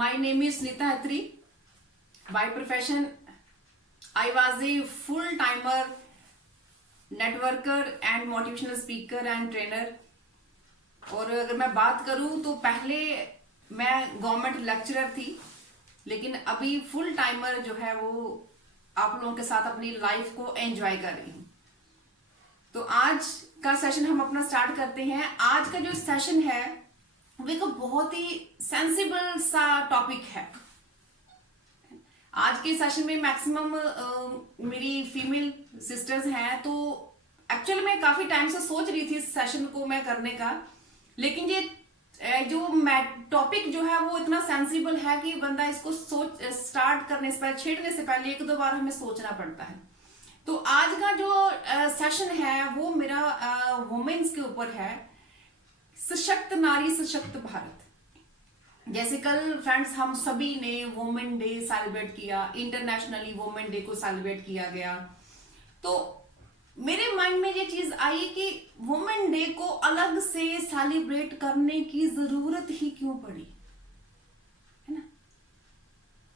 My name is Nita Hatri. By profession, I was a full-timer networker and motivational speaker and trainer. और अगर मैं बात करूं तो पहले मैं गवर्नमेंट लेक्चरर थी, लेकिन अभी फुल टाइमर जो है वो आप लोगों के साथ अपनी लाइफ को एंजॉय कर रही हूं। तो आज का सेशन हम अपना स्टार्ट करते हैं। आज का जो सेशन है वो एक बहुत ही सेंसिबल सा टॉपिक है। आज के सेशन में मैक्सिमम मेरी फीमेल सिस्टर्स हैं, तो एक्चुअली मैं काफी टाइम से सोच रही थी इस सेशन को मैं करने का, लेकिन ये जो टॉपिक जो है वो इतना सेंसिबल है कि बंदा इसको स्टार्ट करने से पहले, छेड़ने से पहले एक दो बार हमें सोचना पड़ता है। तो आज का जो सेशन है वो मेरा वुमेन्स के ऊपर है, सशक्त नारी सशक्त भारत। जैसे कल फ्रेंड्स हम सभी ने वुमेन डे सेलिब्रेट किया, इंटरनेशनली वुमेन डे को सेलिब्रेट किया गया, तो मेरे माइंड में ये चीज आई कि वुमेन डे को अलग से सेलिब्रेट करने की जरूरत ही क्यों पड़ी, है ना?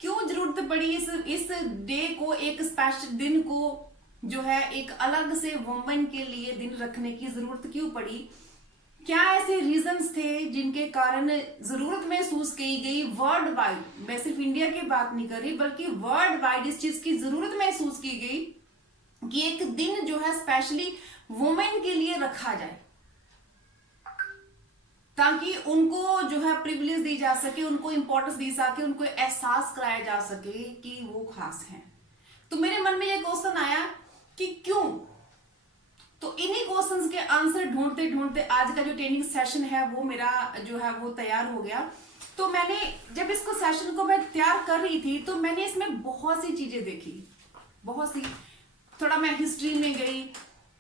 क्यों जरूरत पड़ी इस डे को, एक स्पेशल दिन को जो है एक अलग से वुमेन के लिए दिन रखने की जरूरत क्यों पड़ी? क्या ऐसे रीजंस थे जिनके कारण जरूरत महसूस की गई वर्ल्ड वाइड? मैं सिर्फ इंडिया की बात नहीं कर रही, बल्कि वर्ल्ड वाइड इस चीज की जरूरत महसूस की गई कि एक दिन जो है स्पेशली वुमेन के लिए रखा जाए, ताकि उनको जो है प्रिविलेज दी जा सके, उनको इंपॉर्टेंस दी सके, उनको एहसास कराया जा सके कि वो खास हैं। तो मेरे मन में ये क्वेश्चन आया कि क्यों? तो इन्हीं क्वेश्चंस के आंसर ढूंढते ढूंढते आज का जो ट्रेनिंग सेशन है वो मेरा जो है वो तैयार हो गया। तो मैंने जब इसको सेशन को मैं तैयार कर रही थी तो मैंने इसमें बहुत सी चीजें देखी, बहुत सी, थोड़ा मैं हिस्ट्री में गई,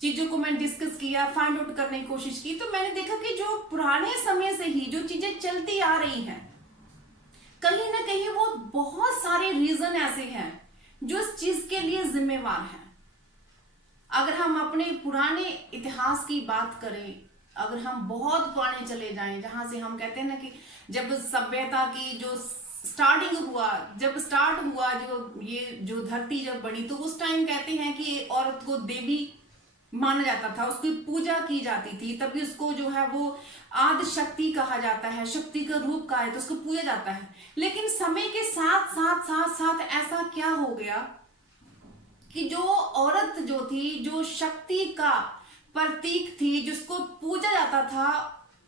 चीजों को मैंने डिस्कस किया, फाइंड आउट करने की कोशिश की। तो मैंने देखा कि जो पुराने समय से ही जो चीजें चलती आ रही हैं, कहीं ना कहीं वो बहुत सारे रीजन ऐसे हैं जो इस चीज के लिए जिम्मेवार हैं। अगर हम अपने पुराने इतिहास की बात करें, अगर हम बहुत पुराने चले जाएं, जहां से हम कहते हैं ना कि जब सभ्यता की जो स्टार्टिंग हुआ, जब स्टार्ट हुआ, जो ये जो धरती जब बनी, तो उस टाइम कहते हैं कि औरत को देवी माना जाता था, उसकी पूजा की जाती थी, तभी उसको जो है वो आदि शक्ति कहा जाता है, शक्ति का रूप कहा है, तो उसको पूजा जाता है। लेकिन समय के साथ साथ साथ साथ ऐसा क्या हो गया कि जो औरत जो थी, जो शक्ति का प्रतीक थी, जिसको पूजा जाता था,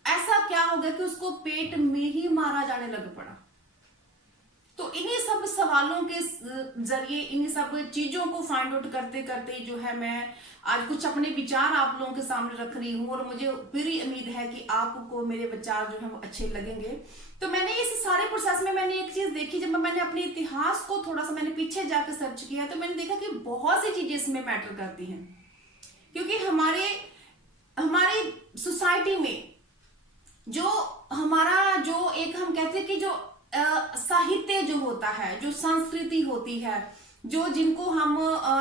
ऐसा क्या हो गया कि उसको पेट में ही मारा जाने लग पड़ा। तो इन्हीं सब सवालों के जरिए, इन्हीं सब चीजों को फाइंड आउट करते करते जो है मैं आज कुछ अपने विचार आप लोगों के सामने रख रही हूँ, और मुझे पूरी उम्मीद है कि आपको मेरे विचार जो है वो अच्छे लगेंगे। तो मैंने इस सारे प्रोसेस में मैंने एक चीज देखी, जब मैंने अपने इतिहास को थोड़ा सा मैंने पीछे जाकर सर्च किया, तो मैंने देखा कि बहुत सी चीजें इसमें मैटर करती हैं। क्योंकि हमारी सोसाइटी में जो हमारा जो एक हम कहते हैं कि जो साहित्य जो होता है, जो संस्कृति होती है, जो जिनको हम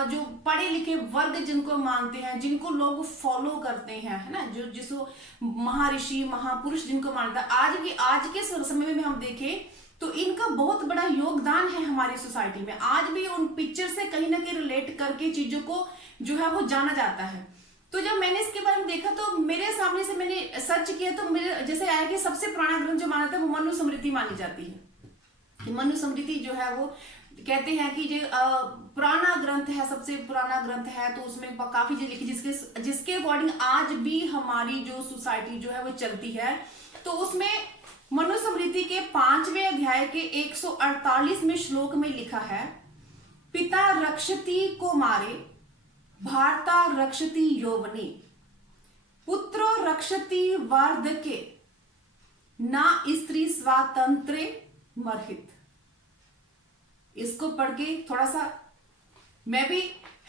जो पढ़े लिखे वर्ग जिनको मानते हैं, जिनको लोग फॉलो करते हैं, है ना, जो जिसको महर्षि महापुरुष जिनको मानता है, आज के समय में हम देखें तो इनका बहुत बड़ा योगदान है हमारी सोसाइटी में। आज भी उन पिक्चर से कहीं ना कहीं रिलेट करके चीजों को जो है वो जाना जाता है। तो जब मैंने इसके बारे में देखा तो मेरे सामने से मैंने सर्च किया, तो मेरे जैसे आया कि सबसे पुराना ग्रंथ जो माना था वो मनुस्मृति मानी जाती है। कि मनुस्मृति जो है वो कहते हैं कि जो पुराना ग्रंथ है, सबसे पुराना ग्रंथ है, तो उसमें काफी चीजें लिखी जिसके अकॉर्डिंग आज भी हमारी जो सोसाइटी जो है वो चलती है। तो उसमें मनुस्मृति के 5वें अध्याय के 148वें श्लोक में लिखा है, पिता रक्षति को मारे, भारता रक्षति यौवने, पुत्रो रक्षति वार्धके, ना स्त्री स्वातंत्रे मरहित। इसको पढ़ के थोड़ा सा मैं भी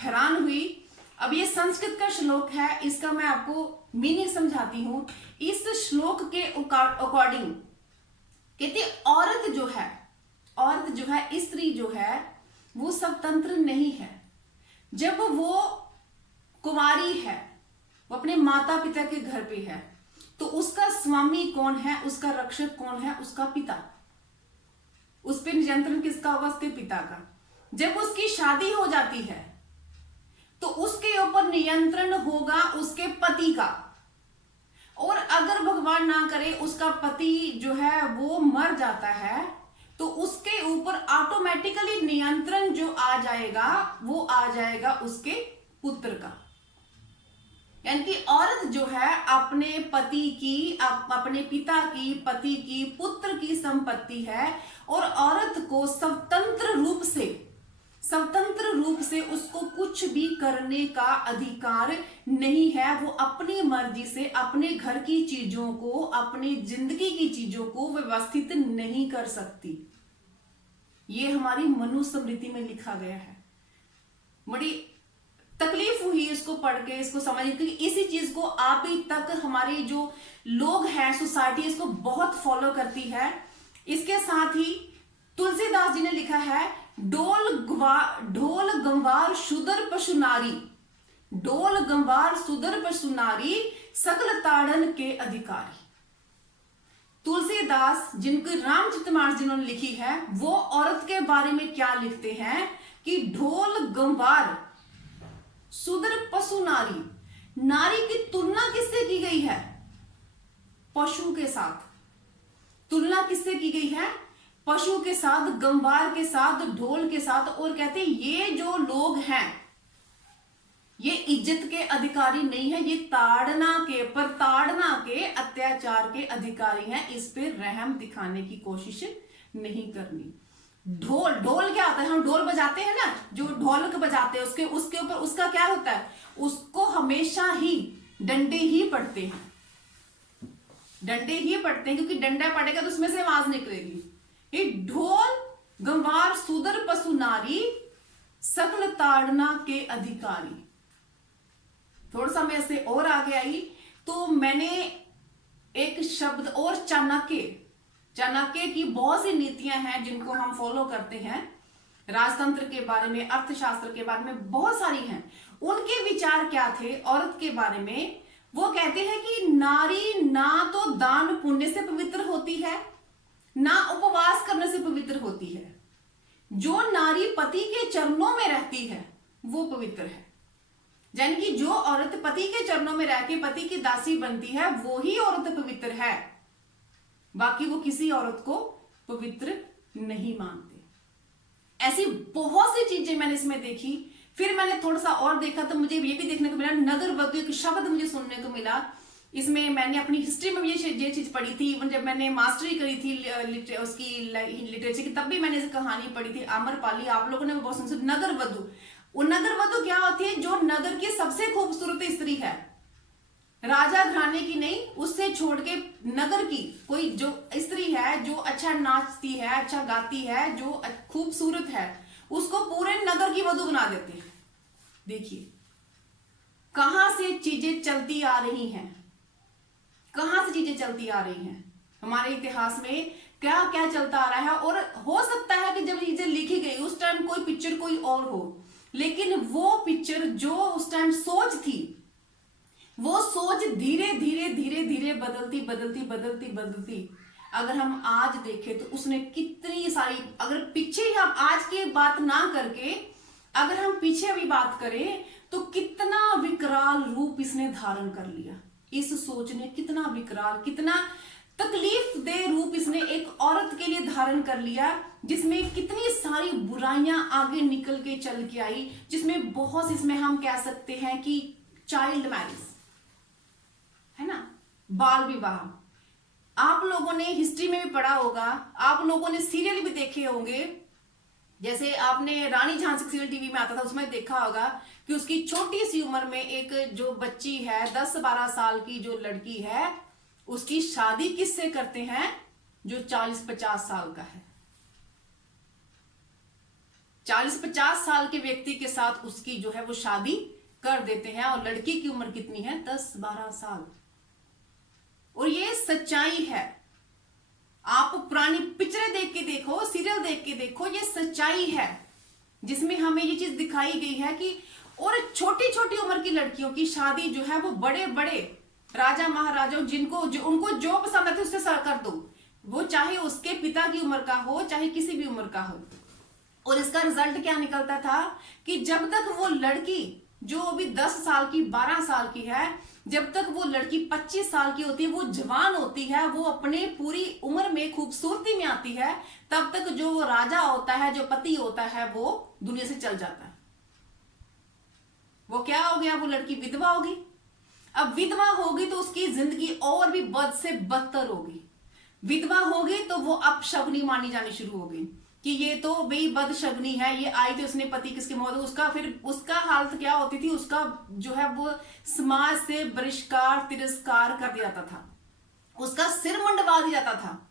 हैरान हुई। अब ये संस्कृत का श्लोक है, इसका मैं आपको मीनिंग समझाती हूं। इस श्लोक के अकॉर्डिंग कहते औरत जो है, स्त्री जो है वो स्वतंत्र नहीं है। जब वो कुंवारी है, वो अपने माता पिता के घर पे है, तो उसका स्वामी कौन है, उसका रक्षक कौन है? उसका पिता। उस पर नियंत्रण किसका होगा? उसके पिता का। जब उसकी शादी हो जाती है तो उसके ऊपर नियंत्रण होगा उसके पति का। और अगर भगवान ना करे उसका पति जो है वो मर जाता है तो उसके ऊपर ऑटोमेटिकली नियंत्रण जो आ जाएगा वो आ जाएगा उसके पुत्र का। यानी कि औरत जो है अपने पति की, अपने पिता की, पति की, पुत्र की संपत्ति है और औरत को स्वतंत्र रूप से उसको कुछ भी करने का अधिकार नहीं है। वो अपनी मर्जी से अपने घर की चीजों को, अपनी जिंदगी की चीजों को व्यवस्थित नहीं कर सकती। ये हमारी मनुस्मृति में लिखा गया है। बड़ी तकलीफ हुई इसको पढ़ के, इसको समझ के, क्योंकि इसी चीज को अभी तक हमारी जो लोग हैं, सोसाइटी इसको बहुत फॉलो करती है। इसके साथ ही तुलसीदास जी ने लिखा है, ढोल गंवार शुदर पशु नारी, ढोल गंवार सुदर पशु नारी, सकल ताड़न के अधिकारी। तुलसीदास, जिनको रामचरितमानस जिन्होंने लिखी है, वो औरत के बारे में क्या लिखते हैं कि ढोल गंवार सुदर पशु नारी। नारी की तुलना किससे की गई है? पशु के साथ। तुलना किससे की गई है? पशु के साथ, गंवार के साथ, ढोल के साथ। और कहते हैं ये जो लोग हैं ये इज्जत के अधिकारी नहीं है, ये प्रताड़ना के, अत्याचार के अधिकारी हैं। इस पे रहम दिखाने की कोशिश नहीं करनी। ढोल क्या होता है? हम ढोल बजाते हैं ना, जो ढोलक बजाते हैं उसके ऊपर उसका क्या होता है? उसको हमेशा ही डंडे ही पड़ते हैं, क्योंकि डंडा पड़ेगा तो उसमें से आवाज निकलेगी। ये ढोल गंवार सुदर पशु नारी, सकल ताड़ना के अधिकारी। थोड़ा सा मैं इससे और आगे आई तो मैंने एक शब्द और, चाणक्य की बहुत सी नीतियां हैं जिनको हम फॉलो करते हैं, राजतंत्र के बारे में, अर्थशास्त्र के बारे में बहुत सारी हैं। उनके विचार क्या थे औरत के बारे में? वो कहते हैं कि नारी ना तो दान पुण्य से पवित्र होती है, ना उपवास करने से पवित्र होती है। जो नारी पति के चरणों में रहती है वो पवित्र है। यानी कि जो औरत पति के चरणों में रह के पति की दासी बनती है वो ही औरत पवित्र है, बाकी वो किसी औरत को पवित्र नहीं मानते। ऐसी बहुत सी चीजें मैंने इसमें देखी। फिर मैंने थोड़ा सा और देखा तो मुझे ये भी देखने को मिला, नगर वधु एक शब्द मुझे सुनने को मिला। इसमें मैंने अपनी हिस्ट्री में ये चीज पढ़ी थी। इवन जब मैंने मास्टरी करी थी उसकी लिटरेचर की, तब भी मैंने इसे कहानी पढ़ी थी, आम्रपाली। आप लोगों ने बहुत सुनी, नगर वधु। वो नगर वधु क्या होती है? जो नगर की सबसे खूबसूरत स्त्री है, राजा घराने की नहीं, उससे छोड़ के नगर की कोई जो स्त्री है जो अच्छा नाचती है, अच्छा गाती है, जो खूबसूरत है, उसको पूरे नगर की वधु बना देते हैं। देखिए कहां से चीजें चलती आ रही हैं, हमारे इतिहास में क्या क्या चलता आ रहा है। और हो सकता है कि जब चीजें लिखी गई उस टाइम कोई पिक्चर कोई और हो, लेकिन वो पिक्चर जो उस टाइम सोच थी, वो सोच धीरे धीरे बदलती अगर हम आज देखें तो उसने कितनी सारी, अगर पीछे हम आज की बात ना करके अगर हम पीछे भी बात करें तो कितना विकराल रूप इसने धारण कर लिया। इस सोच ने कितना विकराल, कितना तकलीफ दे रूप इसने एक औरत के लिए धारण कर लिया, जिसमें कितनी सारी बुराइयां आगे निकल के चल के आई, जिसमें बहुत, इसमें हम कह सकते हैं कि चाइल्ड मैरिज है ना, बाल विवाह। आप लोगों ने हिस्ट्री में भी पढ़ा होगा, आप लोगों ने सीरियल भी देखे होंगे। जैसे आपने रानी झांसी सीरियल टीवी में आता था, उसमें देखा होगा कि उसकी छोटी सी उम्र में एक जो बच्ची है, 10-12 साल की जो लड़की है, उसकी शादी किससे करते हैं? जो 40-50 साल का है। 40-50 साल के व्यक्ति के साथ उसकी जो है वो शादी कर देते हैं। और लड़की की उम्र कितनी है? 10-12 साल। और ये सच्चाई है। आप पुरानी पिक्चरें देख के देखो, सीरियल देख के देखो, ये सच्चाई है जिसमें हमें ये चीज दिखाई गई है कि और छोटी छोटी उम्र की लड़कियों की शादी जो है वो बड़े बड़े राजा महाराजा उनको जो पसंद आते उससे कर दो। वो चाहे उसके पिता की उम्र का हो, चाहे किसी भी उम्र का हो। और इसका रिजल्ट क्या निकलता था कि जब तक वो लड़की जो अभी 10 साल की, 12 साल की है, जब तक वो लड़की 25 साल की होती है, वो जवान होती है, वो अपने पूरी उम्र में खूबसूरती में आती है, तब तक जो राजा होता है, जो पति होता है, वो दुनिया से चल जाता है। वो क्या हो गया, वो लड़की विधवा होगी। अब विधवा होगी तो उसकी जिंदगी और भी बद से बदतर होगी। विधवा होगी तो वो अपशगुनी मानी जानी शुरू होगी कि ये तो भाई बदशगुनी है, ये आई तो उसने पति किसकी मौत, उसका फिर उसका हालत क्या होती थी, उसका जो है वो समाज से बहिष्कार, तिरस्कार कर दिया जाता था, उसका सिर मंडवा दिया जाता था।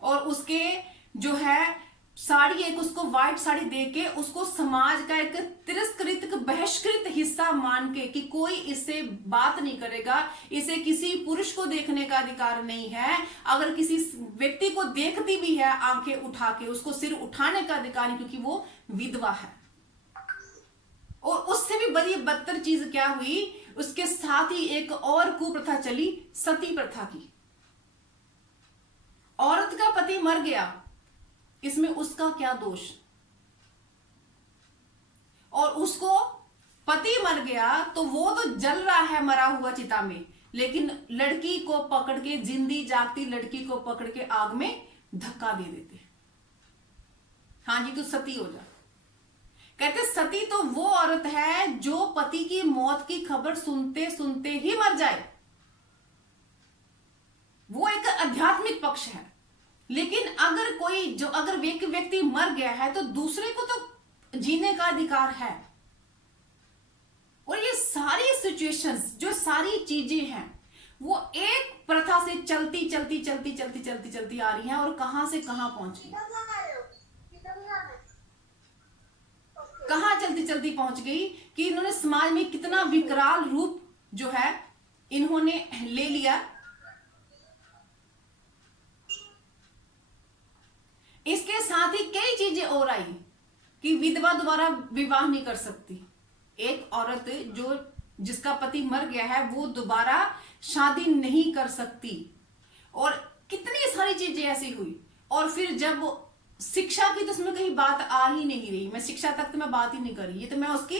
और उसके जो है साड़ी, एक उसको व्हाइट साड़ी देके उसको समाज का एक तिरस्कृत, बहिष्कृत हिस्सा मान के कि कोई इससे बात नहीं करेगा, इसे किसी पुरुष को देखने का अधिकार नहीं है, अगर किसी व्यक्ति को देखती भी है आंखें उठा के, उसको सिर उठाने का अधिकार नहीं, क्योंकि वो विधवा है। और उससे भी बड़ी बदतर चीज क्या हुई, उसके साथ ही एक और कुप्रथा चली, सती प्रथा की। औरत का पति मर गया, इसमें उसका क्या दोष। और उसको पति मर गया तो वो तो जल रहा है मरा हुआ चिता में, लेकिन लड़की को पकड़ के, जिंदी जागती लड़की को पकड़ के आग में धक्का दे देते। हाँ जी, तू सती हो जा। कहते सती तो वो औरत है जो पति की मौत की खबर सुनते सुनते ही मर जाए। वो एक आध्यात्मिक पक्ष है। लेकिन अगर कोई जो अगर व्यक्ति मर गया है तो दूसरे को तो जीने का अधिकार है। और ये सारी सिचुएशंस, जो सारी चीजें हैं, वो एक प्रथा से चलती चलती चलती चलती चलती चलती आ रही हैं और कहां से कहां पहुंच गई, कहां चलती चलती पहुंच गई कि इन्होंने समाज में कितना विकराल रूप जो है इन्होंने ले लिया। इसके साथ ही कई चीजें और आई कि विधवा दोबारा विवाह नहीं कर सकती। एक औरत जो जिसका पति मर गया है वो दोबारा शादी नहीं कर सकती। और कितनी सारी चीजें ऐसी हुई। और फिर जब शिक्षा की तो उसमें कहीं बात आ ही नहीं रही, मैं शिक्षा तक तो मैं बात ही नहीं कर रही, ये तो मैं उसकी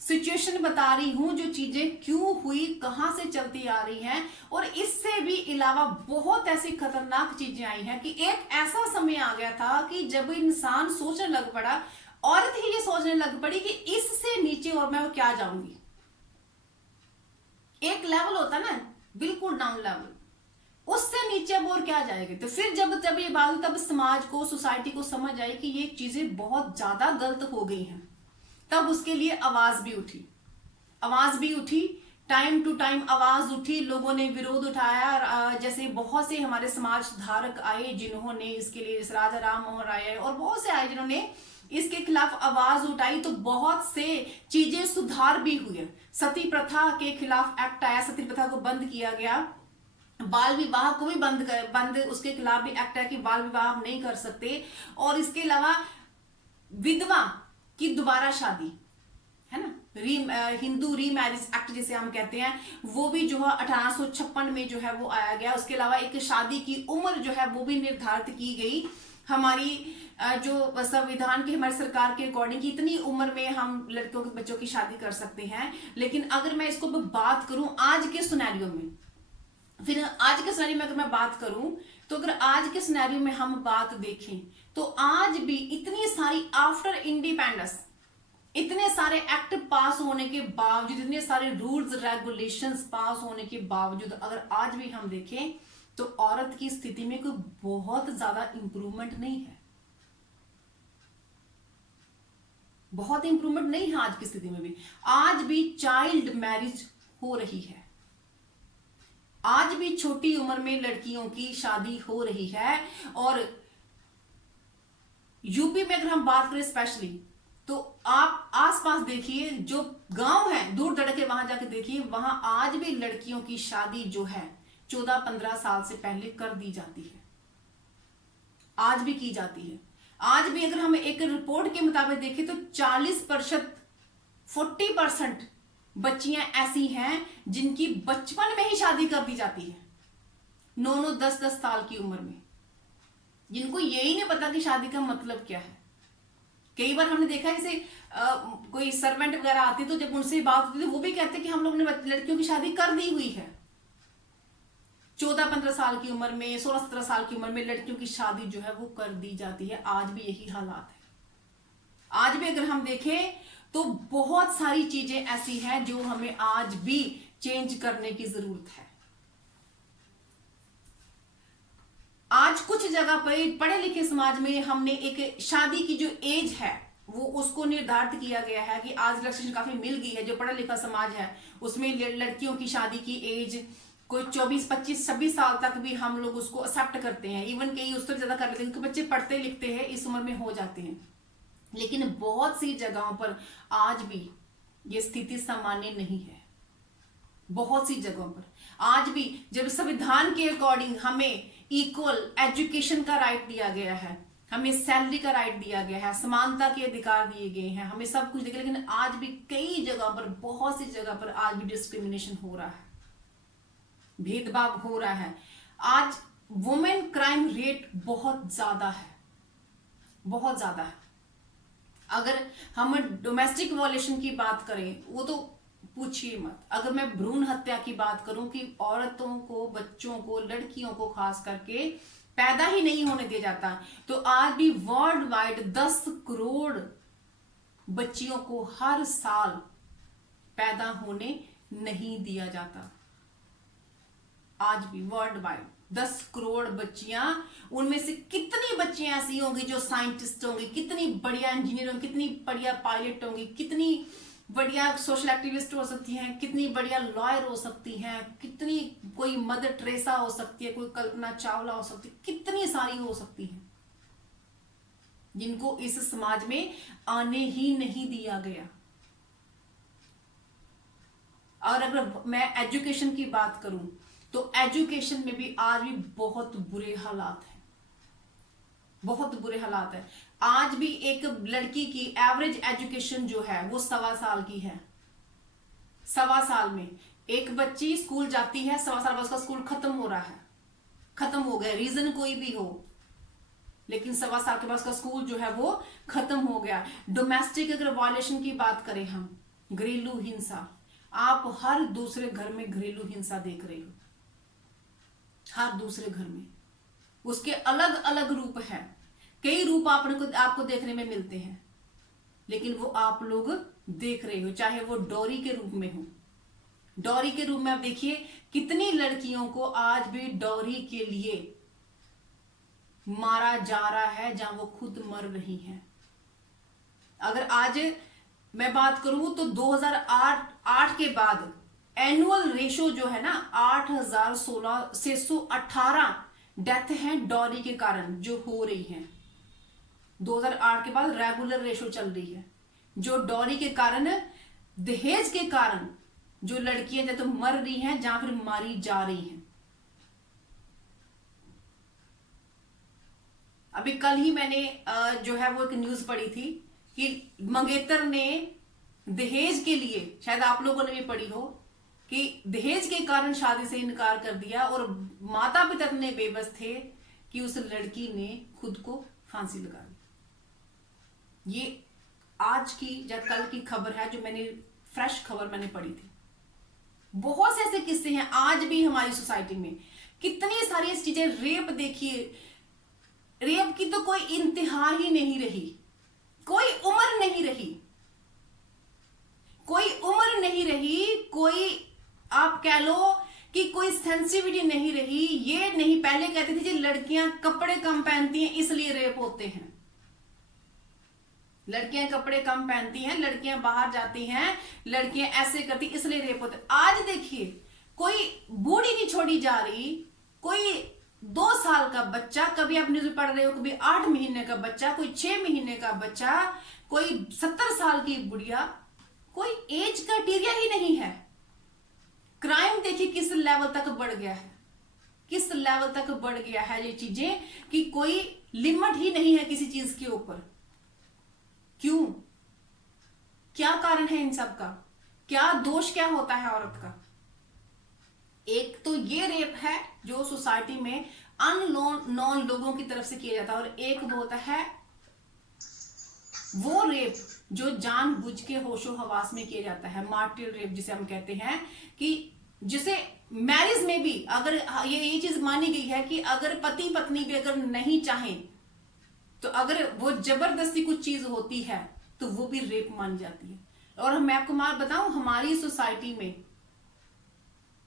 सिचुएशन बता रही हूं, जो चीजें क्यों हुई, कहां से चलती आ रही हैं। और इससे भी अलावा बहुत ऐसी खतरनाक चीजें आई हैं कि एक ऐसा समय आ गया था कि जब इंसान सोचने लग पड़ा, औरत ही ये सोचने लग पड़ी कि इससे नीचे और मैं क्या जाऊंगी। एक लेवल होता ना, बिल्कुल डाउन लेवल, उससे नीचे अब और क्या जाएगी। तो फिर जब ये बात, तब समाज को, सोसाइटी को समझ आई कि ये चीजें बहुत ज्यादा गलत हो गई हैं। तब उसके लिए आवाज भी उठी, टाइम टू टाइम आवाज उठी, लोगों ने विरोध उठाया। जैसे बहुत से हमारे समाज सुधारक आए जिन्होंने इसके लिए, राजा राम मोहन राय और बहुत से आए जिन्होंने इसके खिलाफ आवाज उठाई। तो बहुत से चीजें सुधार भी हुए। सती प्रथा के खिलाफ एक्ट आया, सती प्रथा को बंद किया गया। बाल विवाह को भी बंद उसके खिलाफ भी एक्ट है कि बाल विवाह हम नहीं कर सकते। और इसके अलावा विधवा की दोबारा शादी है ना, हिंदू रीमैरिज एक्ट जिसे हम कहते हैं, वो भी जो है 1856 में जो है वो आया गया। उसके अलावा एक शादी की उम्र जो है वो भी निर्धारित की गई हमारी जो संविधान की, हमारी सरकार के अकॉर्डिंग कि इतनी उम्र में हम लड़कियों के बच्चों की शादी कर सकते हैं। लेकिन अगर मैं इसको बात करूं आज के सिनेरियो में, फिर आज के सिनेरियो में अगर मैं बात करूं तो अगर आज के सिनेरियो में हम बात देखें तो आज भी इतनी सारी, आफ्टर इंडिपेंडेंस इतने सारे एक्ट पास होने के बावजूद, इतने सारे रूल्स रेगुलेशंस पास होने के बावजूद, अगर आज भी हम देखें तो औरत की स्थिति में कोई बहुत ज्यादा इंप्रूवमेंट नहीं है। बहुत इंप्रूवमेंट नहीं है आज की स्थिति में भी। आज भी चाइल्ड मैरिज हो रही है, आज भी छोटी उम्र में लड़कियों की शादी हो रही है। और यूपी में अगर हम बात करें स्पेशली, तो आप आसपास देखिए, जो गांव है दूर दड़े के, वहां जाके देखिए, वहां आज भी लड़कियों की शादी जो है 14-15 साल से पहले कर दी जाती है, आज भी की जाती है। आज भी अगर हम एक रिपोर्ट के मुताबिक देखें तो 40% बच्चियां ऐसी हैं जिनकी बचपन में ही शादी कर दी जाती है, 9-10 साल की उम्र में। जिनको यही नहीं पता कि शादी का मतलब क्या है। कई बार हमने देखा है जैसे कोई सर्वेंट वगैरह आती तो जब उनसे बात होती तो वो भी कहते कि हम लोग ने लड़कियों की शादी कर दी हुई है। 14-15 साल की उम्र में, 16-17 साल की उम्र में लड़कियों की शादी जो है वो कर दी जाती है। आज भी यही हालात है। आज भी अगर हम देखें तो बहुत सारी चीजें ऐसी हैं जो हमें आज भी चेंज करने की जरूरत है। आज कुछ जगह पर पढ़े लिखे समाज में हमने एक शादी की जो एज है वो उसको निर्धारित किया गया है कि आज रिलैक्सेशन काफी मिल गई है। जो पढ़ा लिखा समाज है उसमें लड़कियों की शादी की एज कोई 24, 25, 26 साल तक भी हम लोग उसको एक्सेप्ट करते हैं। इवन कई उससे ज्यादा कर लेते हैं क्योंकि बच्चे पढ़ते लिखते हैं, इस उम्र में हो जाते हैं। लेकिन बहुत सी जगहों पर आज भी ये स्थिति सामान्य नहीं है। बहुत सी जगहों पर आज भी जब संविधान के अकॉर्डिंग हमें इक्वल एजुकेशन का राइट दिया गया है, हमें सैलरी का राइट दिया गया है, समानता के अधिकार दिए गए हैं, हमें सब कुछ दिया, लेकिन आज भी कई जगह पर, बहुत सी जगह पर आज भी डिस्क्रिमिनेशन हो रहा है, भेदभाव हो रहा है। आज वुमेन क्राइम रेट बहुत ज्यादा है, बहुत ज्यादा है। अगर हम डोमेस्टिक वॉयलेशन की बात करें वो तो पूछिए मत। अगर मैं भ्रूण हत्या की बात करूं कि औरतों को, बच्चों को, लड़कियों को खास करके पैदा ही नहीं होने दिया जाता, तो आज भी वर्ल्ड वाइड 10 करोड़ बच्चियों को हर साल पैदा होने नहीं दिया जाता। आज भी वर्ल्ड वाइड 10 करोड़ बच्चियां, उनमें से कितनी बच्चियां ऐसी होंगी जो साइंटिस्ट होंगी, कितनी बढ़िया इंजीनियर होंगी, कितनी बढ़िया पायलट होंगी, कितनी बढ़िया सोशल एक्टिविस्ट हो सकती हैं, कितनी बढ़िया लॉयर हो सकती हैं, कितनी कोई मदर टेरेसा हो सकती है, कोई कल्पना चावला हो सकती है, कितनी सारी हो सकती हैं जिनको इस समाज में आने ही नहीं दिया गया। और अगर मैं एजुकेशन की बात करूं तो एजुकेशन में भी आज भी बहुत बुरे हालात हैं, बहुत बुरे हालात है। आज भी एक लड़की की एवरेज एजुकेशन जो है वो 1.25 साल की है। 1.25 साल में एक बच्ची स्कूल जाती है, 1.25 साल बाद उसका स्कूल खत्म हो रहा है, खत्म हो गया, रीजन कोई भी हो, लेकिन 1.25 साल के बाद उसका स्कूल जो है वो खत्म हो गया। डोमेस्टिक अगर वायलेशन की बात करें हम, घरेलू हिंसा, आप हर दूसरे घर में घरेलू हिंसा देख रहे हो, हर दूसरे घर में। उसके अलग अलग रूप हैं, कई रूप आपको देखने में मिलते हैं, लेकिन वो आप लोग देख रहे हो, चाहे वो डॉरी के रूप में हो। डॉरी के रूप में आप देखिए कितनी लड़कियों को आज भी डॉरी के लिए मारा जा रहा है, जहां वो खुद मर रही हैं। अगर आज मैं बात करूं तो 2008 के बाद एनुअल रेशो जो है ना 8,618 डेथ हैं डॉरी के कारण जो हो रही हैं। 2008 के बाद रेगुलर रेशो चल रही है, जो डॉरी के कारण, दहेज के कारण जो लड़कियां या तो मर रही हैं जहां फिर मारी जा रही हैं। अभी कल ही मैंने जो है वो एक न्यूज पढ़ी थी कि मंगेतर ने दहेज के लिए, शायद आप लोगों ने भी पढ़ी हो, कि दहेज के कारण शादी से इनकार कर दिया और माता पिता इतने बेबस थे कि उस लड़की ने खुद को फांसी लगा ली। ये आज की या कल की खबर है, जो मैंने फ्रेश खबर मैंने पढ़ी थी। बहुत से ऐसे किस्से हैं आज भी हमारी सोसाइटी में, कितनी सारी चीजें। रेप देखिए, रेप की तो कोई इंतहा ही नहीं रही, कोई उम्र नहीं रही, कोई उम्र नहीं रही, कोई आप कह लो कि कोई सेंसिटिविटी नहीं रही। ये नहीं, पहले कहते थे जी लड़कियां कपड़े कम पहनती हैं इसलिए रेप होते हैं, लड़कियां कपड़े कम पहनती हैं, लड़कियां बाहर जाती हैं, लड़कियां ऐसे करती इसलिए रेप होते। आज देखिए कोई बूढ़ी नहीं छोड़ी जा रही, कोई 2 साल का बच्चा, कभी आप न्यूज पढ़ रहे हो, कभी 8 महीने का बच्चा, कोई 6 महीने का बच्चा, कोई 70 साल की बुढ़िया, कोई एज क्राइटेरिया ही नहीं है। क्राइम देखिए किस लेवल तक बढ़ गया है, किस लेवल तक बढ़ गया है ये चीजें, कि कोई लिमिट ही नहीं है किसी चीज के ऊपर। क्यों? क्या कारण है इन सब का? क्या दोष क्या होता है औरत का? एक तो ये रेप है जो सोसाइटी में अननोन लोगों की तरफ से किया जाता है, और एक वो होता है वो रेप जो जानबूझ के होशो हवास में किया जाता है, मार्टियल रेप जिसे हम कहते हैं, कि जिसे मैरिज में भी अगर ये चीज मानी गई है कि अगर पति पत्नी भी अगर नहीं चाहे तो अगर वो जबरदस्ती कुछ चीज होती है तो वो भी रेप मानी जाती है। और मैं आपको बताऊं, हमारी सोसाइटी में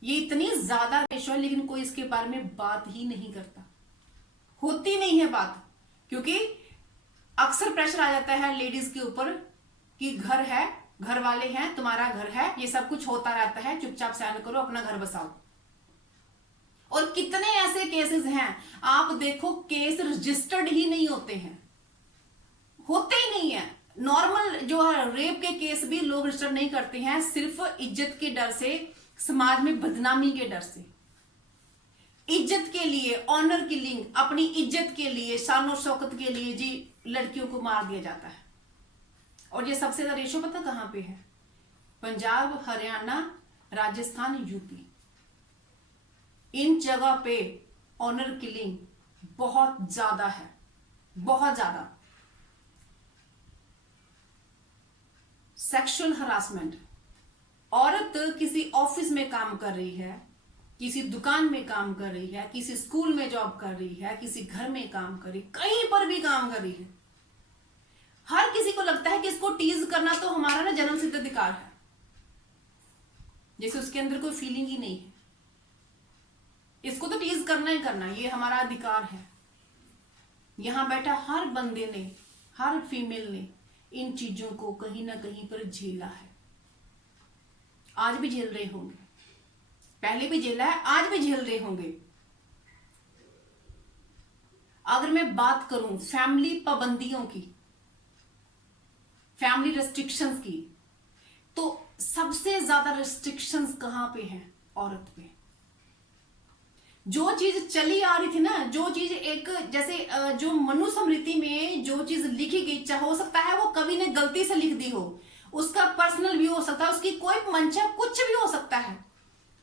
ये इतनी ज्यादा रेशो है, लेकिन कोई इसके बारे में बात ही नहीं करता, होती नहीं है बात, क्योंकि अक्सर प्रेशर आ जाता है लेडीज के ऊपर कि घर है, घर वाले हैं, तुम्हारा घर है, ये सब कुछ होता रहता है, चुपचाप सहन करो, अपना घर बसाओ। और कितने ऐसे केसेस हैं, आप देखो केस रजिस्टर्ड ही नहीं होते हैं, होते ही नहीं है। नॉर्मल जो है रेप के केस भी लोग रजिस्टर नहीं करते हैं, सिर्फ इज्जत के डर से, समाज में बदनामी के डर से, इज्जत के लिए, ऑनर किलिंग, अपनी इज्जत के लिए, शानो शौकत के लिए जी लड़कियों को मार दिया जाता है। और ये सबसे ज्यादा रेशो पता कहां पे है? पंजाब, हरियाणा, राजस्थान, यूपी, इन जगह पे ऑनर किलिंग बहुत ज्यादा है, बहुत ज्यादा। सेक्सुअल हरासमेंट, औरत किसी ऑफिस में काम कर रही है, किसी दुकान में काम कर रही है, किसी स्कूल में जॉब कर रही है, किसी घर में काम कर रही, कहीं पर भी काम कर रही है, हर किसी को लगता है कि इसको टीज करना तो हमारा ना जन्म सिद्ध अधिकार है, जैसे उसके अंदर कोई फीलिंग ही नहीं है, इसको तो टीज करना ही करना, ये हमारा अधिकार है। यहां बैठा हर बंदे ने, हर फीमेल ने इन चीजों को कहीं ना कहीं पर झेला है, आज भी झेल रहे होंगे, पहले भी झेला है, आज भी झेल रहे होंगे। अगर मैं बात करूं फैमिली पाबंदियों की, फैमिली रेस्ट्रिक्शंस की, तो सबसे ज्यादा रेस्ट्रिक्शंस कहां पे हैं? औरत पे। जो चीज चली आ रही थी ना, जो चीज एक जैसे जो मनुस्मृति में जो चीज लिखी गई, चाहे हो सकता है वो कवि ने गलती से लिख दी हो, उसका पर्सनल व्यू हो सकता है, उसकी कोई मंशा, कुछ भी हो सकता है,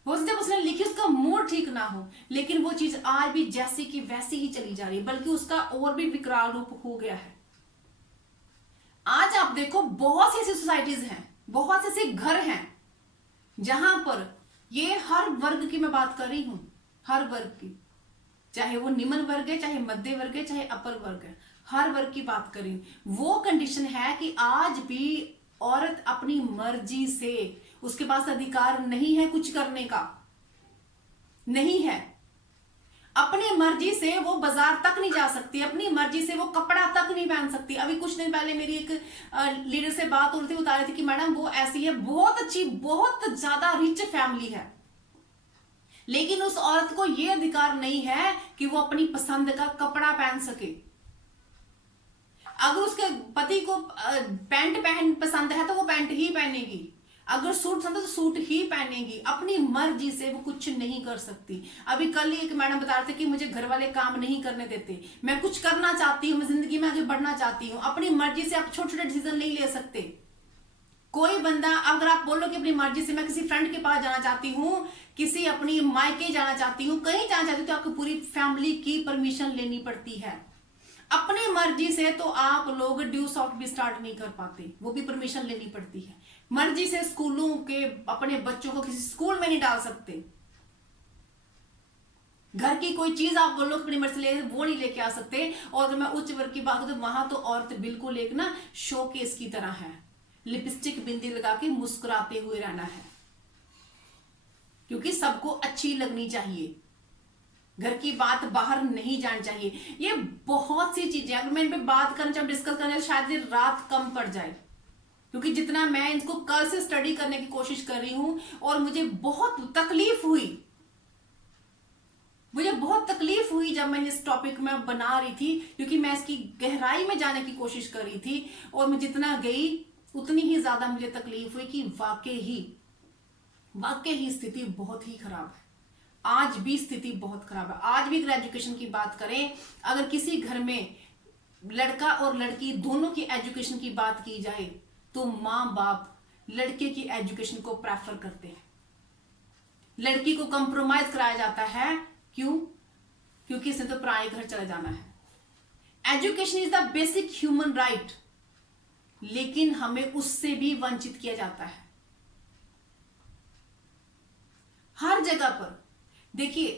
वो जब उसने लिखी उसका मूड ठीक ना हो, लेकिन वो चीज आज भी जैसी की वैसी ही चली जा रही है, बल्कि उसका और भी विकराल रूप हो गया है। आज आप देखो बहुत सी ऐसी सोसाइटीज हैं, बहुत से ऐसे घर हैं जहां पर ये हर वर्ग की मैं बात कर रही हूं, हर वर्ग की, चाहे वो निम्न वर्ग है, चाहे मध्य वर्ग है, चाहे अपर वर्ग है, हर वर्ग की बात करें, वो कंडीशन है कि आज भी औरत अपनी मर्जी से, उसके पास अधिकार नहीं है कुछ करने का, नहीं है, अपनी मर्जी से वो बाजार तक नहीं जा सकती, अपनी मर्जी से वो कपड़ा तक नहीं पहन सकती। अभी कुछ दिन पहले मेरी एक लीडर से बात हो रही थी, बता रही थी कि मैडम वो ऐसी है, बहुत अच्छी, बहुत ज्यादा रिच फैमिली है, लेकिन उस औरत को यह अधिकार नहीं है कि वो अपनी पसंद का कपड़ा पहन सके। अगर उसके पति को पैंट पसंद है तो वो पैंट ही पहनेगी, अगर सूट पसंद है तो सूट ही पहनेगी, अपनी मर्जी से वो कुछ नहीं कर सकती। अभी कल ही एक मैडम बता रहे थे कि मुझे घर वाले काम नहीं करने देते, मैं कुछ करना चाहती हूँ, मैं जिंदगी में आगे बढ़ना चाहती हूँ, अपनी मर्जी से आप छोटे छोटे डिसीजन नहीं ले सकते। कोई बंदा, अगर आप बोलो कि अपनी मर्जी से मैं किसी फ्रेंड के पास जाना चाहती हूँ, किसी अपनी मायके जाना चाहती हूँ, कहीं जाना चाहती हूँ, तो आपको पूरी फैमिली की परमिशन लेनी पड़ती है। अपनी मर्जी से तो आप लोग ड्यू सॉफ्ट भी स्टार्ट नहीं कर पाते, वो भी परमिशन लेनी पड़ती है। मर्जी से स्कूलों के अपने बच्चों को किसी स्कूल में नहीं डाल सकते, घर की कोई चीज आप बोलो अपनी मर्जी ले, वो नहीं लेके आ सकते। और अगर मैं उच्च वर्ग की बात करूं तो वहां तो औरत बिल्कुल एक ना शोकेस की तरह है, लिपस्टिक बिंदी लगा के मुस्कुराते हुए रहना है, क्योंकि सबको अच्छी लगनी चाहिए, घर की बात बाहर नहीं जानी चाहिए। ये बहुत सी चीजें, अगर मैं इन पे बात करना चाहूँ, डिस्कस करना चाहूँ, शायद ये रात कम पड़ जाए, क्योंकि जितना मैं इनको कल से स्टडी करने की कोशिश कर रही हूं, और मुझे बहुत तकलीफ हुई, मुझे बहुत तकलीफ हुई जब मैंने इस टॉपिक में बना रही थी, क्योंकि मैं इसकी गहराई में जाने की कोशिश कर रही थी, और मैं जितना गई उतनी ही ज्यादा मुझे तकलीफ हुई कि वाकई ही स्थिति बहुत ही खराब है। आज भी स्थिति बहुत खराब है। आज भी अगर एजुकेशन की बात करें, अगर किसी घर में लड़का और लड़की दोनों की एजुकेशन की बात की जाए, तो माँ बाप लड़के की एजुकेशन को प्रेफर करते हैं, लड़की को कंप्रोमाइज कराया जाता है। क्यों? क्योंकि इसने तो पराए घर चला जाना है। Education is the basic human right, लेकिन हमें उससे भी वंचित किया जाता है हर जगह पर। देखिए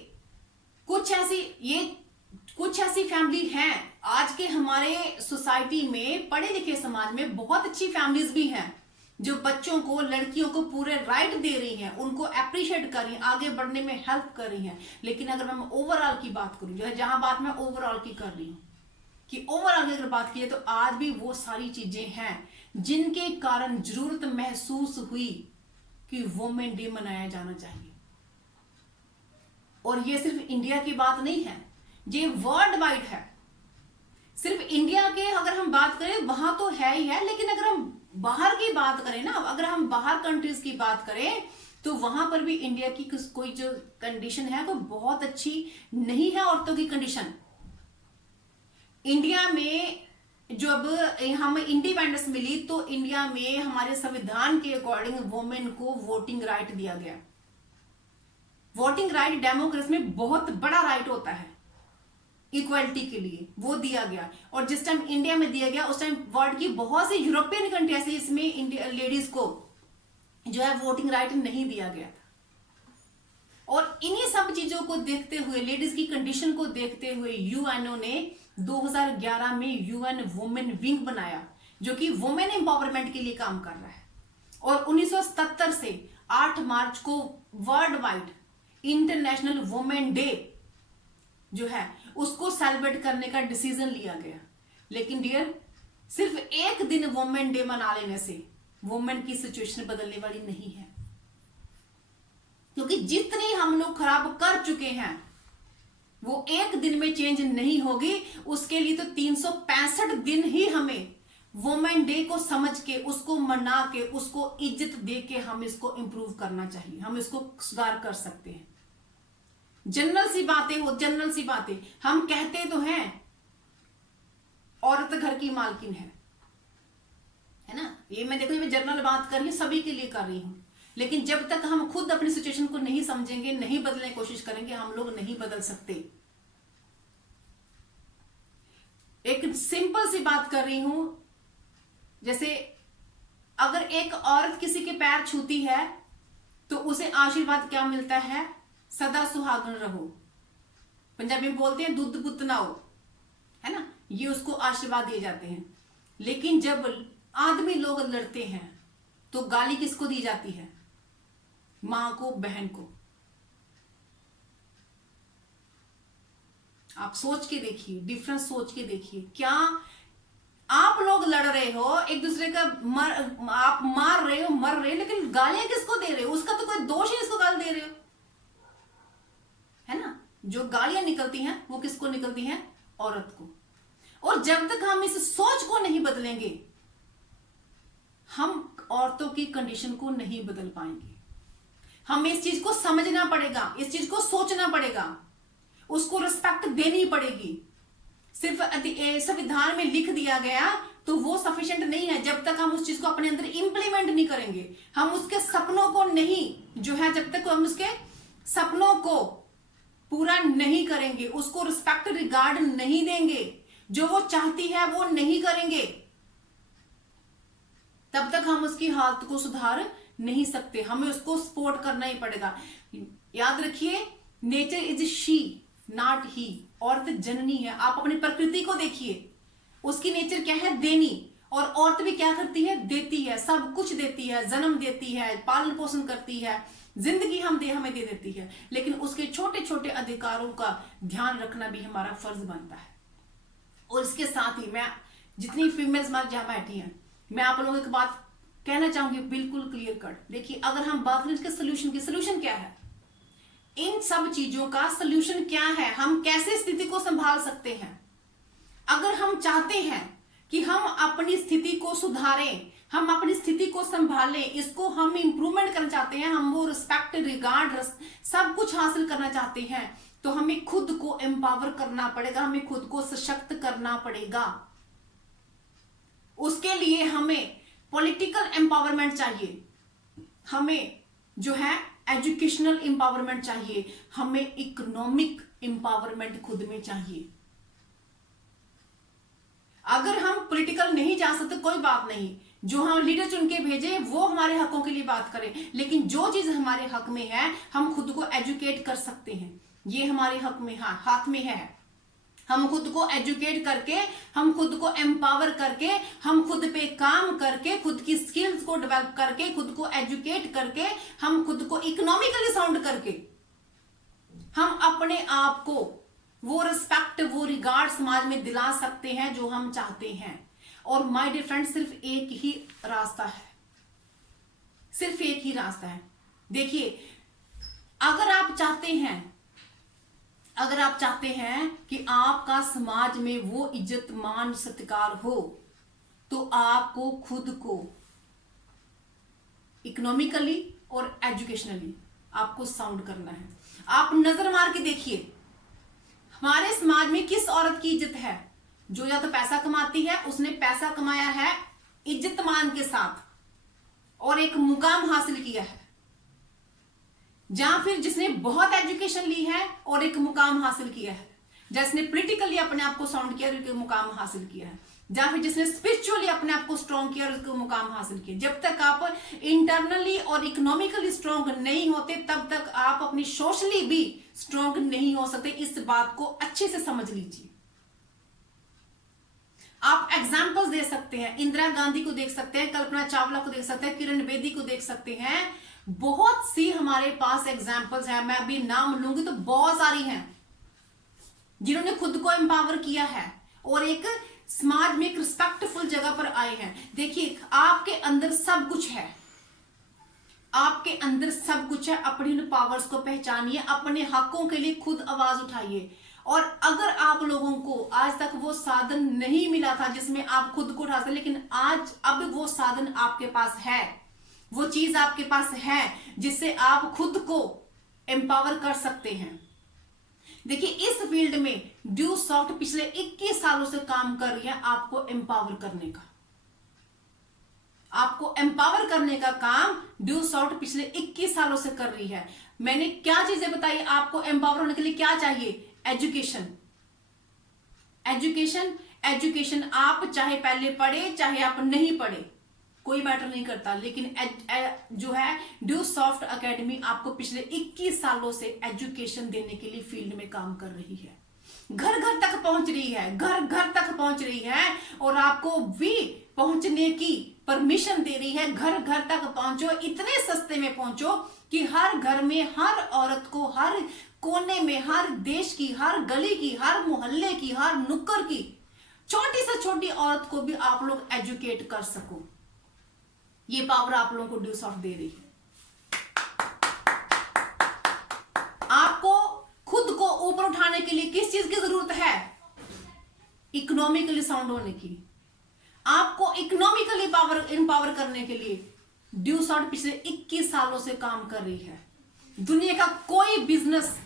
कुछ ऐसी फैमिली हैं आज के हमारे सोसाइटी में, पढ़े लिखे समाज में बहुत अच्छी फैमिलीज भी हैं जो बच्चों को, लड़कियों को पूरे राइट दे रही हैं, उनको अप्रिशिएट कर रही हैं, आगे बढ़ने में हेल्प कर रही हैं। लेकिन अगर मैं ओवरऑल की बात करूं, जो है जहां बात मैं ओवरऑल की कर रही हूं कि ओवरऑल अगर बात की जाए तो आज भी वो सारी चीजें हैं जिनके कारण जरूरत महसूस हुई कि वुमेन डे मनाया जाना चाहिए। और ये सिर्फ इंडिया की बात नहीं है, ये वर्ल्ड वाइड है। सिर्फ इंडिया के अगर हम बात करें वहां तो है ही है, लेकिन अगर हम बाहर की बात करें ना, अगर हम बाहर कंट्रीज की बात करें तो वहां पर भी इंडिया की कोई जो कंडीशन है तो बहुत अच्छी नहीं है औरतों की कंडीशन। इंडिया में जब हमें इंडिपेंडेंस मिली तो इंडिया में हमारे संविधान के अकॉर्डिंग वुमेन को वोटिंग राइट दिया गया। वोटिंग राइट डेमोक्रेसी में बहुत बड़ा राइट होता है, इक्वलिटी के लिए वो दिया गया। और जिस टाइम इंडिया में दिया गया उस टाइम वर्ल्ड की बहुत सी यूरोपियन कंट्री ऐसी इसमें लेडीज को जो है वोटिंग राइट नहीं दिया गया था। और इन्हीं सब चीजों को देखते हुए, लेडीज की कंडीशन को देखते हुए यूएनओ ने 2011 में यूएन वुमेन विंग बनाया जो कि वुमेन एम्पावरमेंट के लिए काम कर रहा है। और 1977 से 8 मार्च को world wide international women day जो है उसको सेलिब्रेट करने का डिसीजन लिया गया। लेकिन डियर, सिर्फ एक दिन वुमेन डे मना लेने से वुमेन की सिचुएशन बदलने वाली नहीं है, क्योंकि जितनी हम लोग खराब कर चुके हैं वो एक दिन में चेंज नहीं होगी। उसके लिए तो 365 दिन ही हमें वुमेन डे को समझ के, उसको मना के, उसको इज्जत दे के हम इसको इंप्रूव करना चाहिए, हम इसको सुधार कर सकते हैं। जनरल सी बातें हम कहते तो हैं औरत घर की मालकिन है ना, ये मैं देखो मैं जनरल बात कर रही हूं, सभी के लिए कर रही हूं। लेकिन जब तक हम खुद अपनी सिचुएशन को नहीं समझेंगे, नहीं बदलने की कोशिश करेंगे, हम लोग नहीं बदल सकते। एक सिंपल सी बात कर रही हूं, जैसे अगर एक औरत किसी के पैर छूती है तो उसे आशीर्वाद क्या मिलता है? सदा सुहागन रहो। पंजाबी में बोलते हैं दूध पुत ना हो, है ना, ये उसको आशीर्वाद दिए जाते हैं। लेकिन जब आदमी लोग लड़ते हैं तो गाली किसको दी जाती है? मां को, बहन को। आप सोच के देखिए, डिफरेंस सोच के देखिए। क्या आप लोग लड़ रहे हो एक दूसरे का, आप मार रहे हो, मर रहे हो, लेकिन गालियां किसको दे रहे हो? उसका तो कोई दोष ही, इसको गाली दे रहे हो, है ना। जो गालियां निकलती हैं वो किसको निकलती हैं? औरत को। और जब तक हम इस सोच को नहीं बदलेंगे हम औरतों की कंडीशन को नहीं बदल पाएंगे। हमें इस चीज को समझना पड़ेगा, इस चीज को सोचना पड़ेगा, उसको रिस्पेक्ट देनी पड़ेगी। सिर्फ संविधान में लिख दिया गया तो वो सफिशिएंट नहीं है जब तक हम उस चीज को अपने अंदर इंप्लीमेंट नहीं करेंगे। हम उसके सपनों को नहीं, जो है जब तक हम उसके सपनों को पूरा नहीं करेंगे, उसको रिस्पेक्ट, रिगार्ड नहीं देंगे, जो वो चाहती है वो नहीं करेंगे, तब तक हम उसकी हालत को सुधार नहीं सकते। हमें उसको सपोर्ट करना ही पड़ेगा। याद रखिए, नेचर इज शी नॉट ही। औरत जननी है। आप अपनी प्रकृति को देखिए, उसकी नेचर क्या है? देनी। और औरत भी क्या करती है? देती है, सब कुछ देती है, जन्म देती है, पालन पोषण करती है, जिंदगी हमें दे देती है। लेकिन उसके छोटे छोटे अधिकारों का ध्यान रखना भी हमारा फर्ज बनता है। और इसके साथ ही मैं, जितनी फीमेल्स हमारे जहां बैठी हैं, मैं आप लोगों को एक बात कहना चाहूंगी बिल्कुल क्लियर कट। देखिए, अगर हम बात करें इसके सोल्यूशन क्या है, इन सब चीजों का सोल्यूशन क्या है, हम कैसे स्थिति को संभाल सकते हैं। अगर हम चाहते हैं कि हम अपनी स्थिति को सुधारें, हम अपनी स्थिति को संभालें, इसको हम इंप्रूवमेंट करना चाहते हैं, हम वो रिस्पेक्ट, रिगार्ड, सब कुछ हासिल करना चाहते हैं, तो हमें खुद को एम्पावर करना पड़ेगा, हमें खुद को सशक्त करना पड़ेगा। उसके लिए हमें पॉलिटिकल एम्पावरमेंट चाहिए, हमें जो है एजुकेशनल एम्पावरमेंट चाहिए, हमें इकोनॉमिक एम्पावरमेंट खुद में चाहिए। अगर हम पॉलिटिकल नहीं जा सकते कोई बात नहीं, जो हम लीडर चुन के भेजे वो हमारे हकों के लिए बात करें, लेकिन जो चीज हमारे हक में है हम खुद को एजुकेट कर सकते हैं, ये हमारे हक में हाथ में है। हम खुद को एजुकेट करके, हम खुद को एम्पावर करके, हम खुद पे काम करके, खुद की स्किल्स को डेवलप करके, खुद को एजुकेट करके, हम खुद को इकोनॉमिकली साउंड करके हम अपने आप को वो रिस्पेक्ट, वो रिगार्ड समाज में दिला सकते हैं जो हम चाहते हैं। और माय डियर फ्रेंड, सिर्फ एक ही रास्ता है, सिर्फ एक ही रास्ता है। देखिए, अगर आप चाहते हैं कि आपका समाज में वो इज्जत मान सत्कार हो, तो आपको खुद को इकोनॉमिकली और एजुकेशनली आपको साउंड करना है। आप नजर मार के देखिए हमारे समाज में किस औरत की इज्जत है, जो या तो पैसा कमाती है, उसने पैसा कमाया है इज्जत मान के साथ और एक मुकाम हासिल किया है, या फिर जिसने बहुत एजुकेशन ली है और एक मुकाम हासिल किया है, जिसने पॉलिटिकली अपने आप को साउंड किया और एक मुकाम हासिल किया है, या फिर जिसने स्पिरिचुअली अपने आप को स्ट्रॉन्ग किया और उसको मुकाम हासिल किया। जब तक आप इंटरनली और इकोनॉमिकली स्ट्रॉन्ग नहीं होते तब तक आप अपनी सोशली भी स्ट्रॉन्ग नहीं हो सकते। इस बात को अच्छे से समझ लीजिए। आप एग्जाम्पल्स दे सकते हैं, इंदिरा गांधी को देख सकते हैं, कल्पना चावला को देख सकते हैं, किरण बेदी को देख सकते हैं, बहुत सी हमारे पास एग्जाम्पल्स हैं। मैं अभी नाम लूंगी तो बहुत सारी हैं जिन्होंने खुद को एम्पावर किया है और एक समाज में एक रिस्पेक्टफुल जगह पर आए हैं। देखिए, आपके अंदर सब कुछ है, आपके अंदर सब कुछ है। अपनी उन पावर्स को पहचानिए, अपने हकों के लिए खुद आवाज उठाइए। और अगर आप लोगों को आज तक वो साधन नहीं मिला था जिसमें आप खुद को उठा सकते, लेकिन आज अब वो साधन आपके पास है, वो चीज आपके पास है जिससे आप खुद को एम्पावर कर सकते हैं। देखिए, इस फील्ड में ड्यू सॉफ्ट पिछले 21 सालों से काम कर रही है आपको एम्पावर करने का। आपको एम्पावर करने का काम ड्यू सॉफ्ट पिछले 21 सालों से कर रही है। मैंने क्या चीजें बताई आपको एम्पावर होने के लिए क्या चाहिए? Education, education, education. आप चाहे पहले पढ़े चाहे आप नहीं पढ़े, कोई मैटर नहीं करता, लेकिन जो है ड्यू सॉफ्ट एकेडमी आपको पिछले 21 सालों से एजुकेशन देने के लिए फील्ड में काम कर रही है, घर घर तक पहुंच रही है, घर घर तक पहुंच रही है और आपको भी पहुंचने की परमिशन दे रही है। घर घर तक पहुंचो, इतने सस्ते में पहुंचो कि हर घर में, हर औरत को, हर कोने में, हर देश की, हर गली की, हर मोहल्ले की, हर नुक्कड़ की छोटी से छोटी औरत को भी आप लोग एजुकेट कर सको। ये पावर आप लोगों को ड्यू सॉफ्ट दे रही है। आपको खुद को ऊपर उठाने के लिए किस चीज की जरूरत है? इकोनॉमिकली साउंड होने की। आपको इकोनॉमिकली एम्पावर करने के लिए ड्यू सॉफ्ट पिछले 21 सालों से काम कर रही है। दुनिया का कोई बिजनेस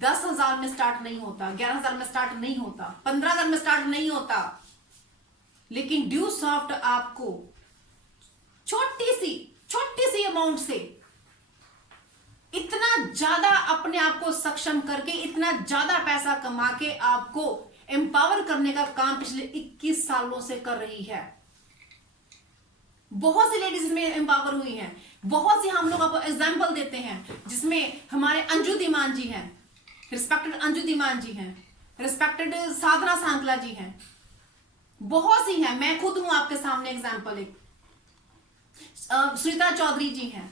10,000 में स्टार्ट नहीं होता, 11,000 में स्टार्ट नहीं होता, 15,000 में स्टार्ट नहीं होता, लेकिन ड्यू सॉफ्ट आपको छोटी सी अमाउंट से इतना ज्यादा अपने आप को सक्षम करके, इतना ज्यादा पैसा कमा के आपको एम्पावर करने का काम पिछले 21 सालों से कर रही है। बहुत सी लेडीज में एम्पावर हुई हैं, बहुत सी हम लोग आपको एग्जाम्पल देते हैं, जिसमें हमारे अंजू धीमान जी हैं, रिस्पेक्टेड अंजू धीमान जी हैं, रिस्पेक्टेड साधना सांकला जी हैं, बहुत सी हैं। मैं खुद हूं आपके सामने एग्जाम्पल। एक सुनीता चौधरी जी हैं,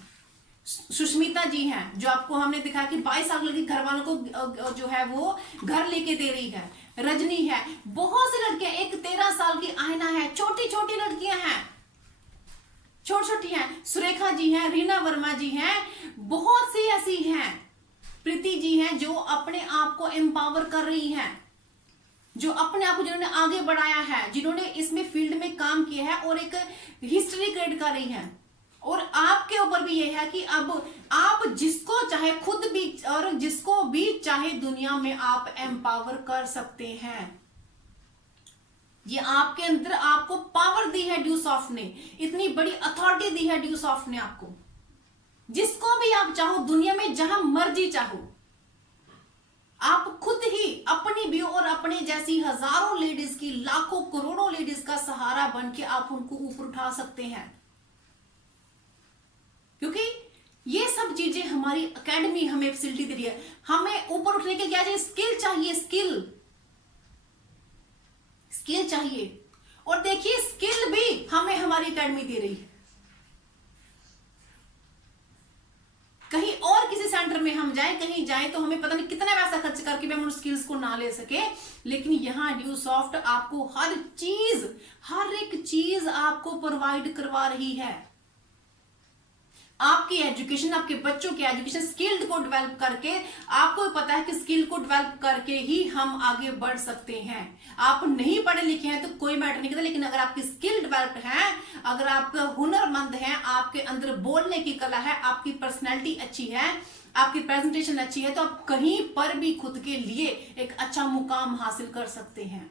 सुष्मिता जी हैं, जो आपको हमने दिखाया कि 22 साल की घर वालों को जो है वो घर लेके दे रही है। रजनी है, बहुत सी लड़कियां, एक 13 साल की आयना है, छोटी छोटी लड़कियां हैं, छोटी छोटी हैं। सुरेखा जी हैं, रीना वर्मा जी हैं, बहुत सी ऐसी हैं, प्रीति जी हैं, जो अपने आप को एम्पावर कर रही हैं, जो अपने आप को जिन्होंने आगे बढ़ाया है, जिन्होंने इसमें फील्ड में काम किया है और एक हिस्ट्री क्रिएट कर रही है। और आपके ऊपर भी यह है कि अब आप जिसको चाहे खुद भी और जिसको भी चाहे दुनिया में आप एम्पावर कर सकते हैं। ये आपके अंदर आपको पावर दी है ड्यू सॉफ्ट ने, इतनी बड़ी अथॉरिटी दी है ड्यू सॉफ्ट ने आपको। जिसको भी आप चाहो दुनिया में, जहां मर्जी चाहो, आप खुद ही अपनी भी और अपने जैसी हजारों लेडीज की, लाखों करोड़ों लेडीज का सहारा बन के आप उनको ऊपर उठा सकते हैं। क्योंकि ये सब चीजें हमारी एकेडमी हमें फैसिलिटी दे रही है। हमें ऊपर उठने के क्या चाहिए? स्किल चाहिए, स्किल चाहिए। और देखिए स्किल भी हमें हमारी एकेडमी दे रही है। कहीं और किसी सेंटर में हम जाएं, कहीं जाएं तो हमें पता नहीं कितना पैसा खर्च करके भी हम उन स्किल्स को ना ले सके, लेकिन यहां ड्यूसॉफ्ट आपको हर एक चीज आपको प्रोवाइड करवा रही है। आपकी एजुकेशन, आपके बच्चों की एजुकेशन, स्किल को डेवलप करके, आपको पता है कि स्किल को डेवलप करके ही हम आगे बढ़ सकते हैं। आप नहीं पढ़े लिखे हैं तो कोई मैटर नहीं करता, लेकिन अगर आपकी स्किल डेवलप्ड है, अगर आप हुनरमंद हैं, आपके अंदर बोलने की कला है, आपकी पर्सनैलिटी अच्छी है, आपकी प्रेजेंटेशन अच्छी है, तो आप कहीं पर भी खुद के लिए एक अच्छा मुकाम हासिल कर सकते हैं।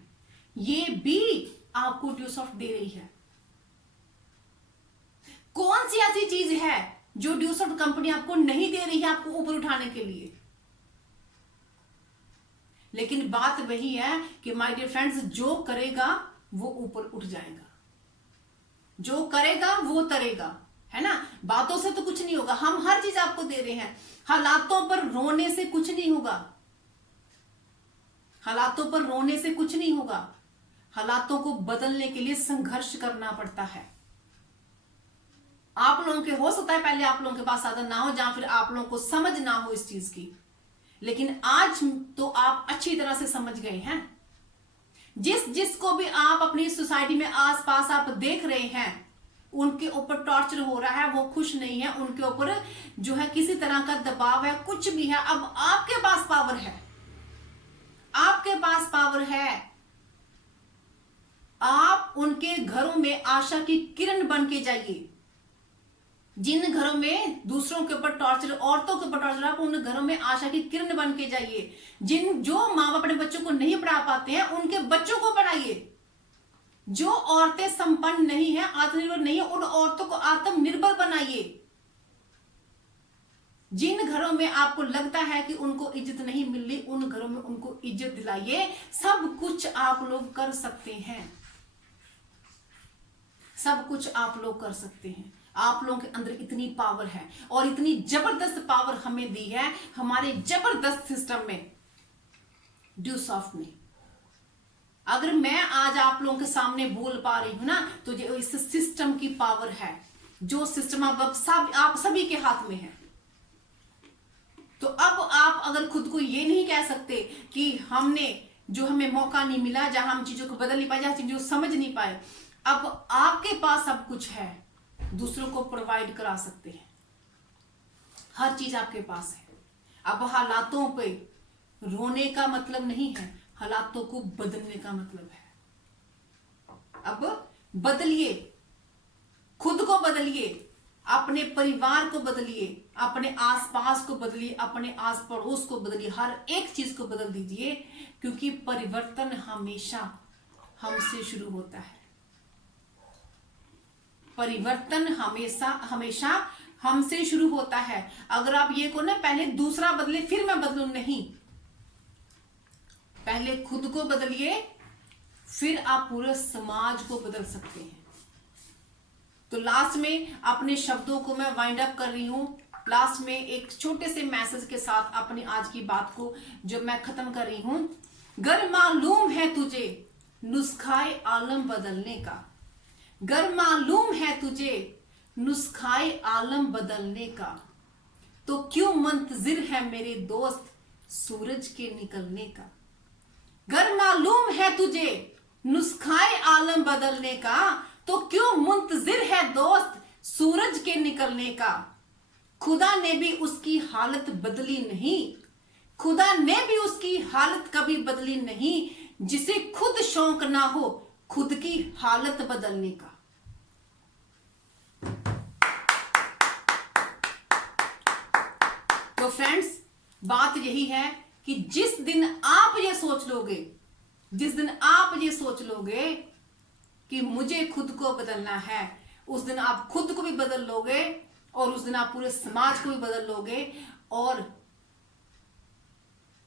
ये भी आपको ड्यूसॉफ्ट दे रही है। कौन सी ऐसी चीज है जो ड्यूसॉफ्ट कंपनी आपको नहीं दे रही है आपको ऊपर उठाने के लिए? लेकिन बात वही है कि माय डियर फ्रेंड्स, जो करेगा वो ऊपर उठ जाएगा, जो करेगा वो तरेगा, है ना। बातों से तो कुछ नहीं होगा, हम हर चीज आपको दे रहे हैं। हालातों पर रोने से कुछ नहीं होगा, हालातों पर रोने से कुछ नहीं होगा। हालातों को बदलने के लिए संघर्ष करना पड़ता है। आप लोगों के हो सकता है पहले आप लोगों के पास साधन ना हो, जहां फिर आप लोगों को समझ ना हो इस चीज की, लेकिन आज तो आप अच्छी तरह से समझ गए हैं। जिसको भी आप अपनी सोसाइटी में आसपास आप देख रहे हैं, उनके ऊपर टॉर्चर हो रहा है, वो खुश नहीं है, उनके ऊपर जो है किसी तरह का दबाव है, कुछ भी है, अब आपके पास पावर है, आपके पास पावर है। आप उनके घरों में आशा की किरण बन के जाइए। जिन घरों में दूसरों के ऊपर टॉर्चर, औरतों के ऊपर टॉर्चर, आप उन घरों में आशा की किरण बन के जाइए। जो माँ बाप अपने बच्चों को नहीं पढ़ा पाते हैं, उनके बच्चों को पढ़ाइए। जो औरतें संपन्न नहीं है, आत्मनिर्भर नहीं है, उन औरतों को आत्मनिर्भर बनाइए। जिन घरों में आपको लगता है कि उनको इज्जत नहीं मिल रही, उन घरों में उनको इज्जत दिलाइए। सब कुछ आप लोग कर सकते हैं, सब कुछ आप लोग कर सकते हैं। आप लोगों के अंदर इतनी पावर है, और इतनी जबरदस्त पावर हमें दी है हमारे जबरदस्त सिस्टम में, ड्यूसॉफ्ट ने। अगर मैं आज आप लोगों के सामने बोल पा रही हूं ना, तो ये इस सिस्टम की पावर है, जो सिस्टम आप सभी के हाथ में है। तो अब आप अगर खुद को ये नहीं कह सकते कि हमें मौका नहीं मिला, जहां हम चीजों को बदल नहीं पाए, जहां चीजों को समझ नहीं पाए, अब आपके पास सब कुछ है, दूसरों को प्रोवाइड करा सकते हैं, हर चीज आपके पास है। अब हालातों पे रोने का मतलब नहीं है, हालातों को बदलने का मतलब है। अब बदलिए, खुद को बदलिए, अपने परिवार को बदलिए, अपने आसपास को बदलिए, अपने आस पड़ोस को बदलिए, हर एक चीज को बदल दीजिए, क्योंकि परिवर्तन हमेशा हमसे शुरू होता है। परिवर्तन हमेशा हमसे शुरू होता है। अगर आप ये को ना पहले दूसरा बदले फिर मैं बदलूं, नहीं, पहले खुद को बदलिए, फिर आप पूरे समाज को बदल सकते हैं। तो लास्ट में अपने शब्दों को मैं वाइंड अप कर रही हूं। लास्ट में एक छोटे से मैसेज के साथ अपनी आज की बात को जो मैं खत्म कर रही हूं। गर मालूम है तुझे नुस्खाए आलम बदलने का, गर मालूम है तुझे नुस्खाए आलम बदलने का, तो क्यों मुंतजिर है मेरे दोस्त सूरज के निकलने का। गर मालूम है तुझे नुस्खाए आलम बदलने का, तो क्यों मुंतजिर है दोस्त सूरज के निकलने का। खुदा ने भी उसकी हालत बदली नहीं, खुदा ने भी उसकी हालत कभी बदली नहीं, जिसे खुद शौक ना हो खुद की हालत बदलने का। तो फ्रेंड्स, बात यही है कि जिस दिन आप ये सोच लोगे, जिस दिन आप ये सोच लोगे कि मुझे खुद को बदलना है, उस दिन आप खुद को भी बदल लोगे और उस दिन आप पूरे समाज को भी बदल लोगे। और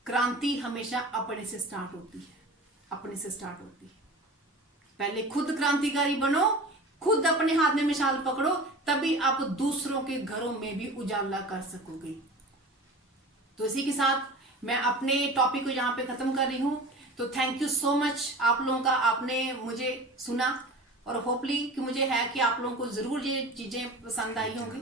क्रांति हमेशा अपने से स्टार्ट होती है, अपने से स्टार्ट होती है। पहले खुद क्रांतिकारी बनो, खुद अपने हाथ में मिसाल पकड़ो, तभी आप दूसरों के घरों में भी उजाला कर सकोगे। तो इसी के साथ मैं अपने टॉपिक को यहां पे खत्म कर रही हूं। तो थैंक यू सो मच आप लोगों का, आपने मुझे सुना और होपली कि मुझे है कि आप लोगों को जरूर ये चीजें पसंद आई होंगी।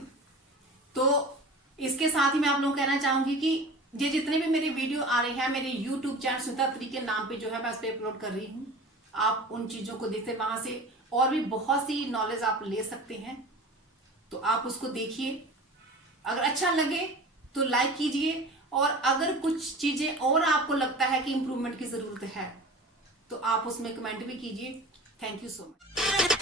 तो इसके साथ ही मैं आप लोगों को कहना चाहूंगी कि ये जितने भी मेरे वीडियो आ रहे हैं मेरे यूट्यूब चैनल सुनीता अत्री के नाम पे जो है मैं उस पर अपलोड कर रही हूँ, आप उन चीजों को देखते, वहां से और भी बहुत सी नॉलेज आप ले सकते हैं। तो आप उसको देखिए, अगर अच्छा लगे तो लाइक कीजिए, और अगर कुछ चीजें और आपको लगता है कि इंप्रूवमेंट की जरूरत है तो आप उसमें कमेंट भी कीजिए। Thank you so much.